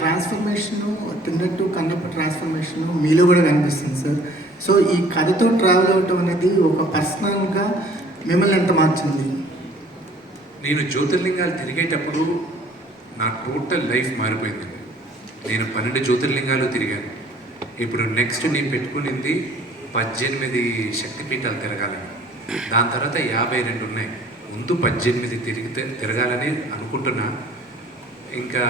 Transformation తిన్నట్టు Kannappa transformation మీలో కూడా కనిపిస్తుంది సార్. సో ఈ కథతో ట్రావెల్ అవటం అనేది ఒక పర్సనల్గా మిమ్మల్ని ఎంత మార్చింది? నేను జ్యోతిర్లింగాలు తిరిగేటప్పుడు నా టోటల్ లైఫ్ మారిపోయింది. నేను 12 జ్యోతిర్లింగాలు తిరిగాను. ఇప్పుడు నెక్స్ట్ నేను పెట్టుకునింది 18 శక్తిపీఠాలు తిరగాలని. దాని తర్వాత 52 ఉన్నాయి. ముందు 18 తిరగాలని అనుకుంటున్నా. ఇంకా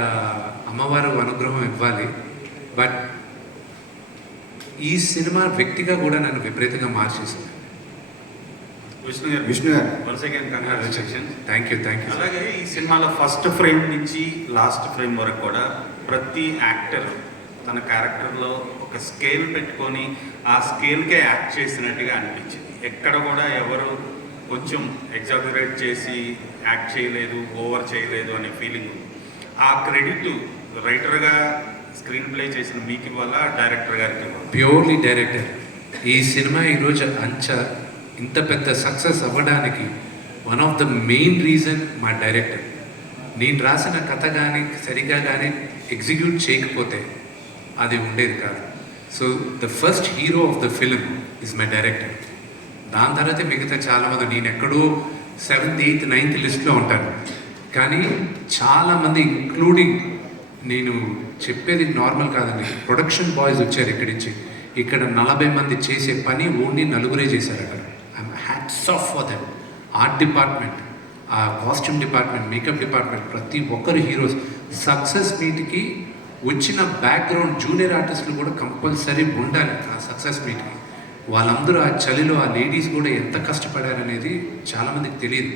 అమ్మవారు అనుగ్రహం ఇవ్వాలి. బట్ ఈ సినిమా వ్యక్తిగా కూడా నన్ను విపరీతంగా మార్చేసింది. విష్ణు గారు once again congratulations. Thank you. అలాగే ఈ సినిమాలో ఫస్ట్ ఫ్రేమ్ నుంచి లాస్ట్ ఫ్రేమ్ వరకు కూడా ప్రతి యాక్టర్ తన క్యారెక్టర్లో ఒక స్కేల్ పెట్టుకొని ఆ స్కేల్కే యాక్ట్ చేసినట్టుగా అనిపించింది. ఎక్కడ కూడా ఎవరు కొంచెం ఎగ్జాగరేట్ చేసి యాక్ట్ చేయలేదు, ఓవర్ చేయలేదు అనే ఫీలింగ్. ఆ క్రెడిట్ రైటర్గా స్క్రీన్ ప్లే చేసిన మీకు ఇవ్వాలా, డైరెక్టర్ గారికి ఇవ్వాలి? Purely director. ఈ సినిమా ఈరోజు ఇంత పెద్ద సక్సెస్ అవ్వడానికి one of the main reason మా డైరెక్టర్. నేను రాసిన కథ కానీ సరిగ్గా కానీ ఎగ్జిక్యూట్ చేయకపోతే అది ఉండేది కాదు. So the first hero of the film is my director. దాని తర్వాత మిగతా చాలామంది, నేను ఎక్కడో 7th, 8th, 9th లిస్ట్లో ఉంటాను. కానీ చాలామంది ఇంక్లూడింగ్, నేను చెప్పేది నార్మల్ కాదండి, ప్రొడక్షన్ బాయ్స్ వచ్చారు ఇక్కడి నుంచి. ఇక్కడ 40 మంది చేసే పని ఓన్లీ 4 చేశారు అక్కడ. I'm hats off for them. Art department, ఆ కాస్ట్యూమ్ డిపార్ట్మెంట్, మేకప్ డిపార్ట్మెంట్, ప్రతి ఒక్కరు హీరోస్. సక్సెస్ మీట్కి వచ్చిన బ్యాక్గ్రౌండ్ జూనియర్ ఆర్టిస్టులు కూడా కంపల్సరీ ఉండాలి ఆ సక్సెస్ మీట్కి. వాళ్ళందరూ ఆ చలిలో ఆ లేడీస్ కూడా ఎంత కష్టపడారనేది చాలామందికి తెలియదు.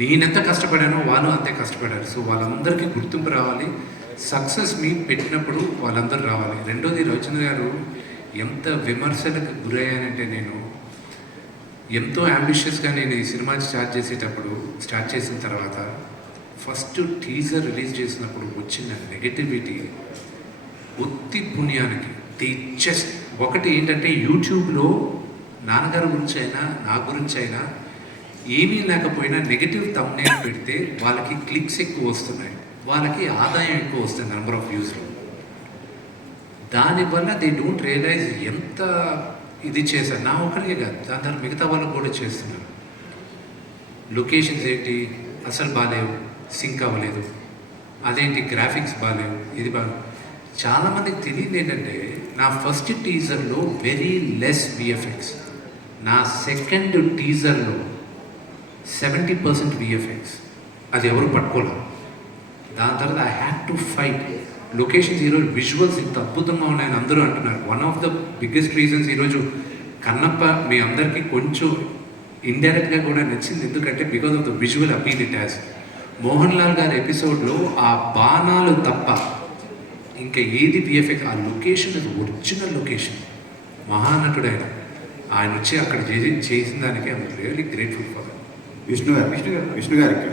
నేనెంత కష్టపడానో వాళ్ళు అంతే కష్టపడారు. సో వాళ్ళందరికీ గుర్తింపు రావాలి. సక్సెస్ మీట్ పెట్టినప్పుడు వాళ్ళందరూ రావాలి. రెండోది, రవిచంద్ర గారు ఎంత విమర్శలకు గురయ్యానంటే, నేను ఎంతో అంబిషియస్గా నేను ఈ సినిమా స్టార్ట్ చేసిన తర్వాత ఫస్ట్ టీజర్ రిలీజ్ చేసినప్పుడు వచ్చిన నెగటివిటీ ఒత్తి పుణ్యానికి జస్ట్ ఒకటి ఏంటంటే, యూట్యూబ్లో నాన్నగారి గురించి అయినా నా గురించి అయినా ఏమీ లేకపోయినా నెగటివ్ థంబ్నెయిల్ పెడితే వాళ్ళకి క్లిక్స్ ఎక్కువ వస్తున్నాయి, వాళ్ళకి ఆదాయం ఎక్కువ వస్తుంది నెంబర్ ఆఫ్ వ్యూస్లో. దానివల్ల దే డోంట్ రియలైజ్ ఎంత ఇది చేశారు. నా ఒకరికే కాదు, దాని తర్వాత మిగతా వాళ్ళకు కూడా చేస్తున్నారు. లొకేషన్స్ ఏంటి అసలు బాగాలేవు, సింక్ అవ్వలేదు, అదేంటి గ్రాఫిక్స్ బాగాలేవు, ఇది బాగా. చాలామందికి తెలియదు ఏంటంటే, నా ఫస్ట్ టీజర్లో వెరీ లెస్ విఎఫ్ఎక్స్, నా సెకండ్ టీజర్లో 70% విఎఫ్ఎక్స్. అది ఎవరు పట్టుకోలేరు. దాని తర్వాత I had to fight. Locations ఈరోజు విజువల్స్ ఇంత అద్భుతంగా ఉన్నాయని అందరూ అంటున్నారు. One of the biggest reasons ఈరోజు కన్నప్ప మీ అందరికీ కొంచెం ఇండైరెక్ట్గా కూడా నచ్చింది. ఎందుకంటే because of the visual appeal it has. Mohan Lal గారి ఎపిసోడ్లో ఆ బాణాలు తప్ప ఇంకా ఏది విఎఫ్ఎక్స్, ఆ లొకేషన్ అది ఒరిజినల్ లొకేషన్. మహానటుడైన ఆయన వచ్చి అక్కడ చేసిన దానికి I'm really grateful for. Vishnu గారికి